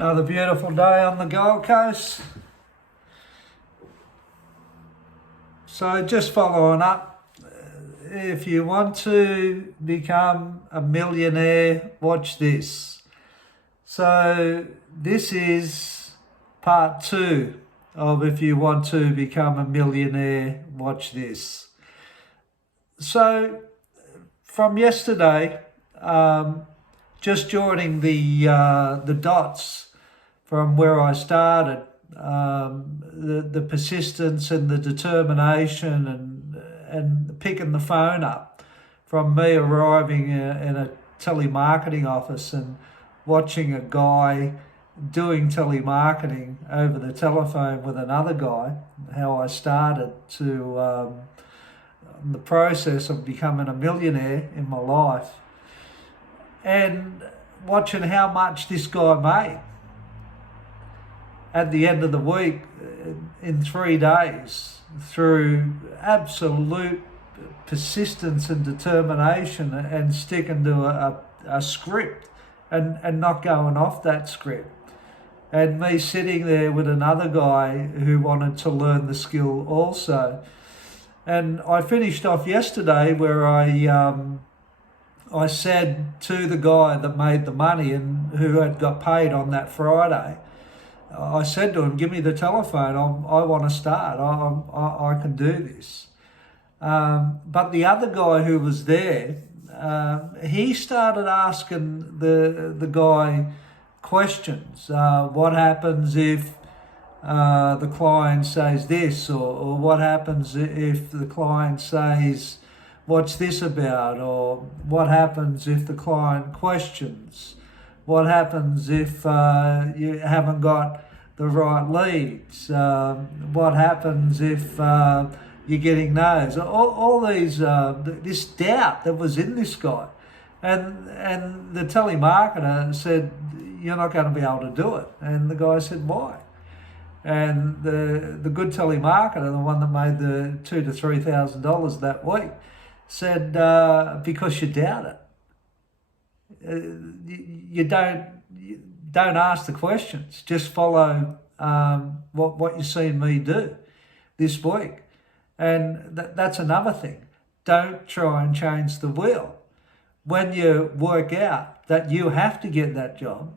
Another beautiful day on the Gold Coast. So just following up, if you want to become a millionaire, watch this. So this is part 2 of if you want to become a millionaire, watch this. So from yesterday, just joining the dots from where I started, the persistence and the determination and picking the phone up, from me arriving in a telemarketing office and watching a guy doing telemarketing over the telephone with another guy, how I started to the process of becoming a millionaire in my life, and watching how much this guy made at the end of the week in 3 days through absolute persistence and determination and sticking to a script and not going off that script. And me sitting there with another guy who wanted to learn the skill also. And I finished off yesterday where I said to the guy that made the money and who had got paid on that Friday, I said to him, give me the telephone, I want to start, I can do this. But the other guy who was there, he started asking the guy questions. What happens if the client says this, or what happens if the client says, what's this about, or what happens if the client questions? What happens if you haven't got the right leads? What happens if you're getting no's? All these, this doubt that was in this guy. And the telemarketer said, you're not going to be able to do it. And the guy said, why? And the good telemarketer, the one that made the $2,000 to $3,000 that week, said, because you doubt it. You don't ask the questions. Just follow what you've seen me do this week. And that's another thing. Don't try and change the wheel. When you work out that you have to get that job,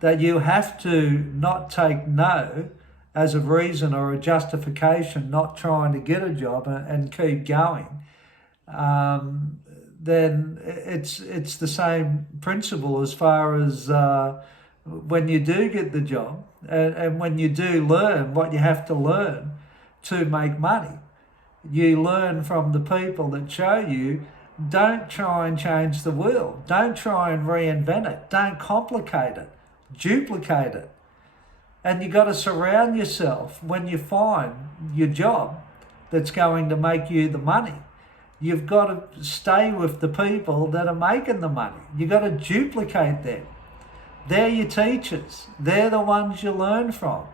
that you have to not take no as a reason or a justification not trying to get a job and keep going, then it's the same principle as far as when you do get the job and when you do learn what you have to learn to make money. You learn from the people that show you. Don't try and change the wheel. Don't try and reinvent it. Don't complicate it. Duplicate it. And you've got to surround yourself when you find your job that's going to make you the money. You've got to stay with the people that are making the money. You've got to duplicate them. They're your teachers. They're the ones you learn from.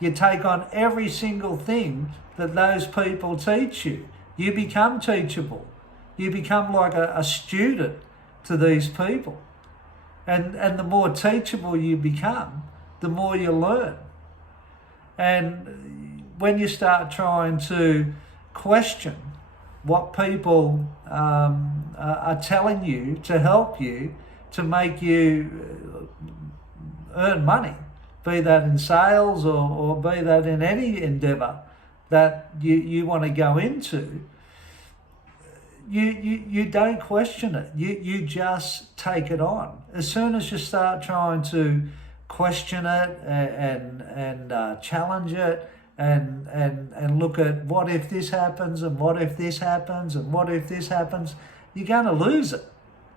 You take on every single thing that those people teach you. You become teachable. You become like a student to these people. And the more teachable you become, the more you learn. And when you start trying to question what people are telling you to help you, to make you earn money, be that in sales or be that in any endeavour that you want to go into, you don't question it. You just take it on. As soon as you start trying to question it and challenge it and look at what if this happens and what if this happens and what if this happens, you're going to lose it.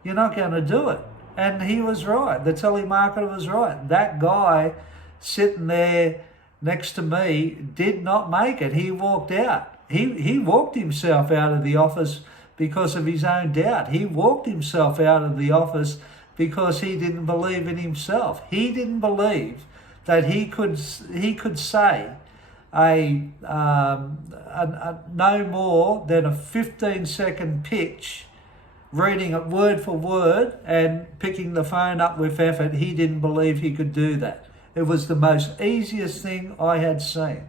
You're not going to do it. And he was right. The telemarketer was right. That guy sitting there next to me did not make it. He walked out. He walked himself out of the office because of his own doubt. He walked himself out of the office because he didn't believe in himself. He didn't believe that he could say a no more than a 15-second pitch, reading it word for word and picking the phone up with effort. He didn't believe he could do that. It was the most easiest thing I had seen.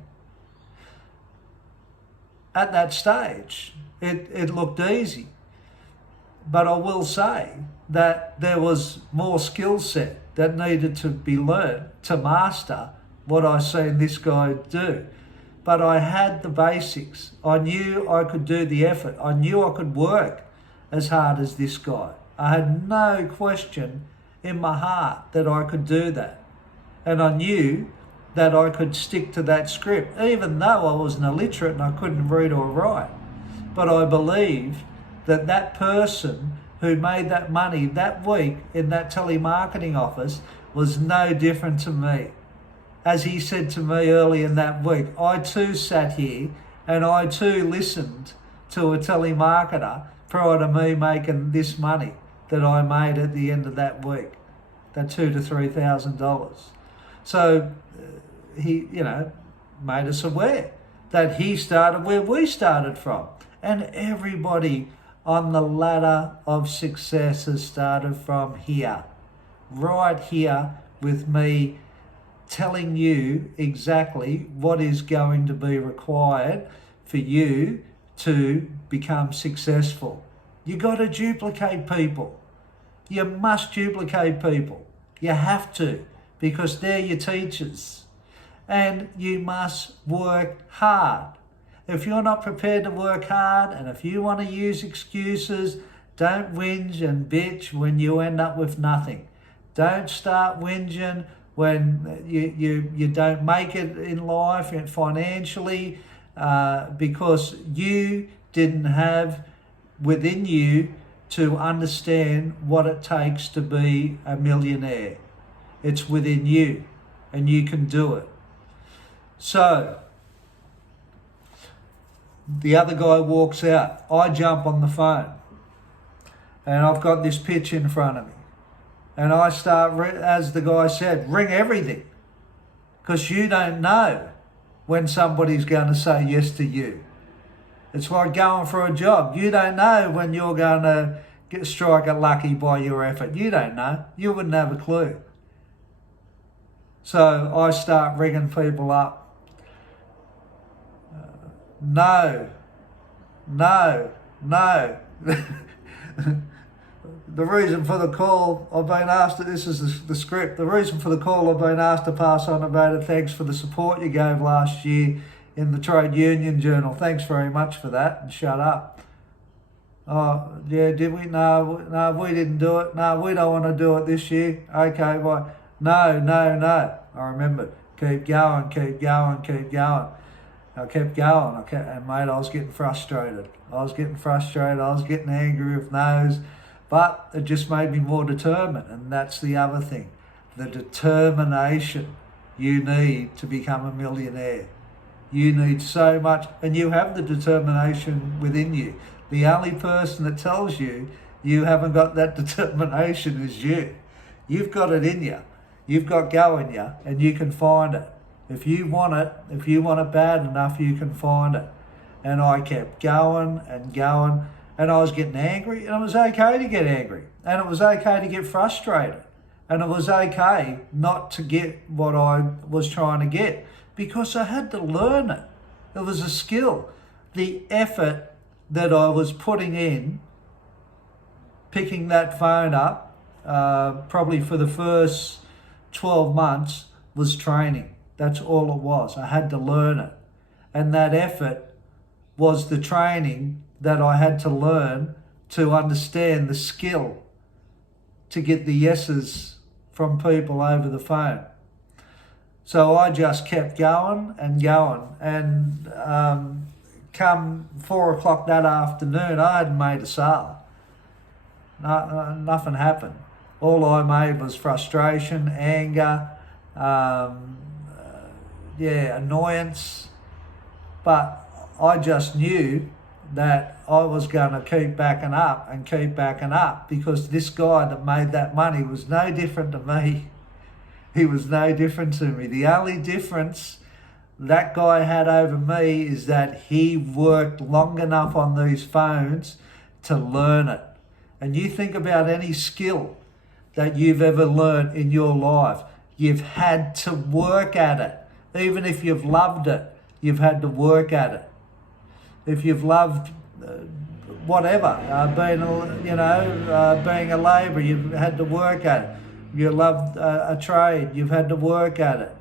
At that stage, it looked easy. But I will say that there was more skill set that needed to be learned to master what I seen this guy do. But I had the basics. I knew I could do the effort. I knew I could work as hard as this guy. I had no question in my heart that I could do that. And I knew that I could stick to that script, even though I was an illiterate and I couldn't read or write. But I believed that that person who made that money that week in that telemarketing office was no different to me. As he said to me early in that week, I too sat here and I too listened to a telemarketer prior to me making this money that I made at the end of that week, that $2,000 to $3,000. So he, made us aware that he started where we started from. And everybody on the ladder of success has started from here, right here with me telling you exactly what is going to be required for you to become successful. You got to duplicate people. You must duplicate people. You have to, because they're your teachers. And you must work hard. If you're not prepared to work hard, and if you want to use excuses, don't whinge and bitch when you end up with nothing. Don't start whinging when you don't make it in life and financially, because you didn't have within you to understand what it takes to be a millionaire. It's within you, and you can do it. So the other guy walks out. I jump on the phone, and I've got this pitch in front of me. And I start, as the guy said, ring everything, because you don't know when somebody's going to say yes to you. It's like going for a job. You don't know when you're going to strike it lucky by your effort. You don't know. You wouldn't have a clue. So I start ringing people up. No. The reason for the call, I've been asked, this is the script, the reason for the call, I've been asked to pass on about it. Thanks for the support you gave last year in the Trade Union Journal. Thanks very much for that, and shut up. Oh, yeah, did we? No, we didn't do it. No, we don't want to do it this year. Okay, well, no. I remembered. Keep going. I kept going, and mate, I was getting frustrated. I was getting angry with no's. But it just made me more determined, and that's the other thing. The determination you need to become a millionaire. You need so much, and you have the determination within you. The only person that tells you you haven't got that determination is you. You've got it in you. You've got go in you, and you can find it. If you want it bad enough, you can find it. And I kept going, and I was getting angry, and it was okay to get angry, and it was okay to get frustrated, and it was okay not to get what I was trying to get, because I had to learn it. It was a skill. The effort that I was putting in, picking that phone up, probably for the first 12 months, was training. That's all it was. I had to learn it. And that effort was the training that I had to learn to understand the skill to get the yeses from people over the phone. So I just kept going, and come 4 o'clock that afternoon, I hadn't made a sale. Nothing happened. All I made was frustration, anger, annoyance. But I just knew that I was going to keep backing up, because this guy that made that money was no different to me. He was no different to me. The only difference that guy had over me is that he worked long enough on these phones to learn it. And you think about any skill that you've ever learned in your life. You've had to work at it. Even if you've loved it, you've had to work at it. If you've loved whatever, being a labourer, you've had to work at it. You loved a trade, you've had to work at it.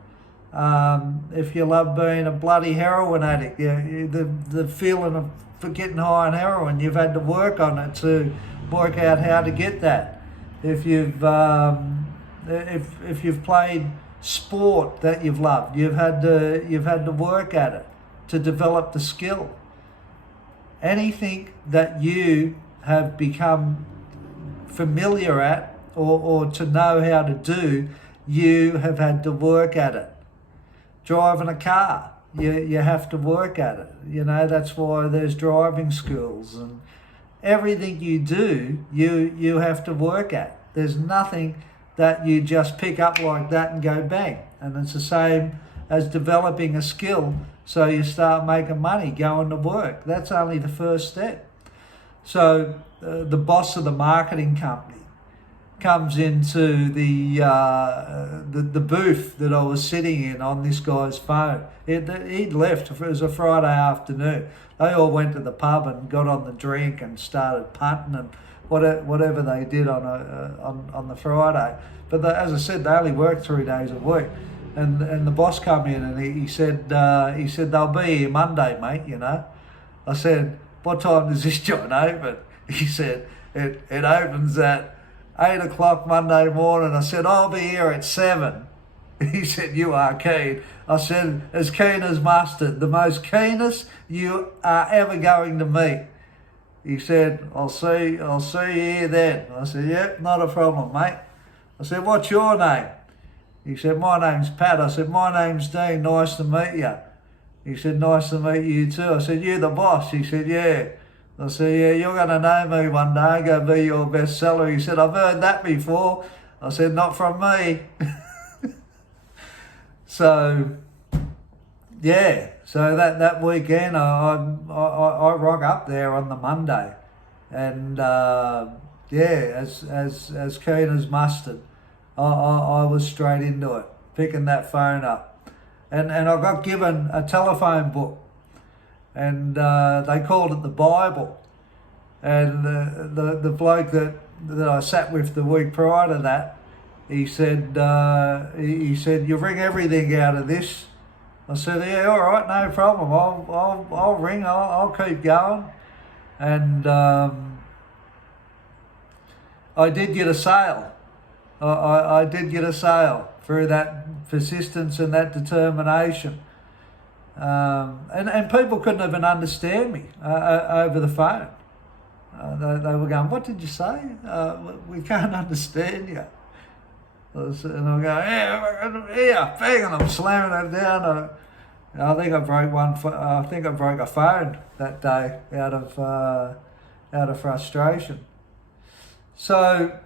If you love being a bloody heroin addict, the feeling of getting high on heroin, you've had to work on it to work out how to get that. If you've played sport that you've loved, you've had to work at it to develop the skill. Anything that you have become familiar at or to know how to do, you have had to work at it. Driving a car, you have to work at it. That's why there's driving schools, and everything you do, you have to work at. There's nothing that you just pick up like that and go bang. And it's the same as developing a skill, so you start making money, going to work. That's only the first step. So the boss of the marketing company comes into the booth that I was sitting in on this guy's phone. He'd left. It was a Friday afternoon. They all went to the pub and got on the drink and started punting and whatever they did on the Friday. But as I said, they only worked 3 days a week. And the boss come in and he said they'll be here Monday, mate. I said, what time does this joint open? He said it opens at 8 o'clock Monday morning. I said, I'll be here at 7. He said, you are keen. I said, as keen as mustard, the most keenest you are ever going to meet. He said, I'll see you here then. I said, yep, not a problem, mate. I said, what's your name? He said, my name's Pat. I said, my name's Dean, nice to meet you. He said, nice to meet you too. I said, you the boss? He said, yeah. I said, yeah, you're going to know me one day, I'm going to be your bestseller. He said, I've heard that before. I said, not from me. So, yeah, so that weekend I rock up there on the Monday, and as keen as mustard, I was straight into it, picking that phone up, and I got given a telephone book, and they called it the Bible, and the bloke that I sat with the week prior to that, he said you ring everything out of this. I said, yeah, all right, no problem. I'll ring. I'll keep going. And I did get a sale. I did get a sale through that persistence and that determination. And people couldn't even understand me over the phone. They were going, what did you say? We can't understand you. And I'm going, yeah, bang, and I'm slamming it down. I think I broke a phone that day out of frustration. So,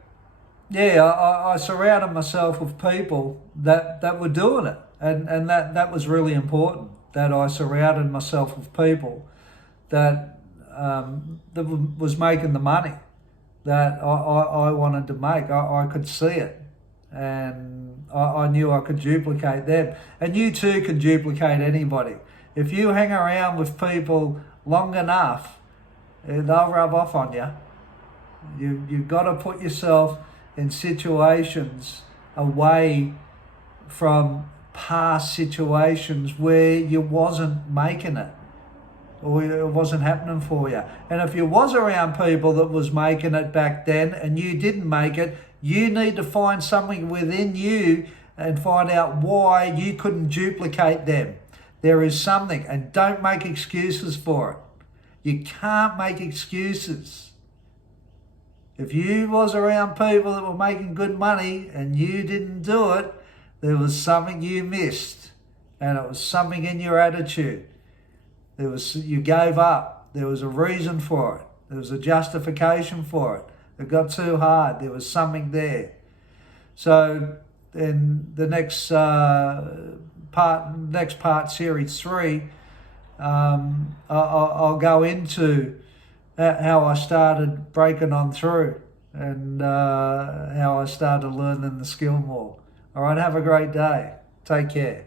yeah, I surrounded myself with people that were doing it, and that was really important. That I surrounded myself with people that was making the money that I wanted to make. I could see it. And I knew I could duplicate them. And you too can duplicate anybody. If you hang around with people long enough, they'll rub off on you. You've got to put yourself in situations away from past situations where you wasn't making it or it wasn't happening for you. And if you was around people that was making it back then and you didn't make it, you need to find something within you and find out why you couldn't duplicate them. There is something, and don't make excuses for it. You can't make excuses. If you was around people that were making good money and you didn't do it, there was something you missed, and it was something in your attitude. You gave up. There was a reason for it. There was a justification for it. It got too hard. There was something there. So in the next part, series 3, I'll go into how I started breaking on through and how I started learning the skill more. All right, have a great day. Take care.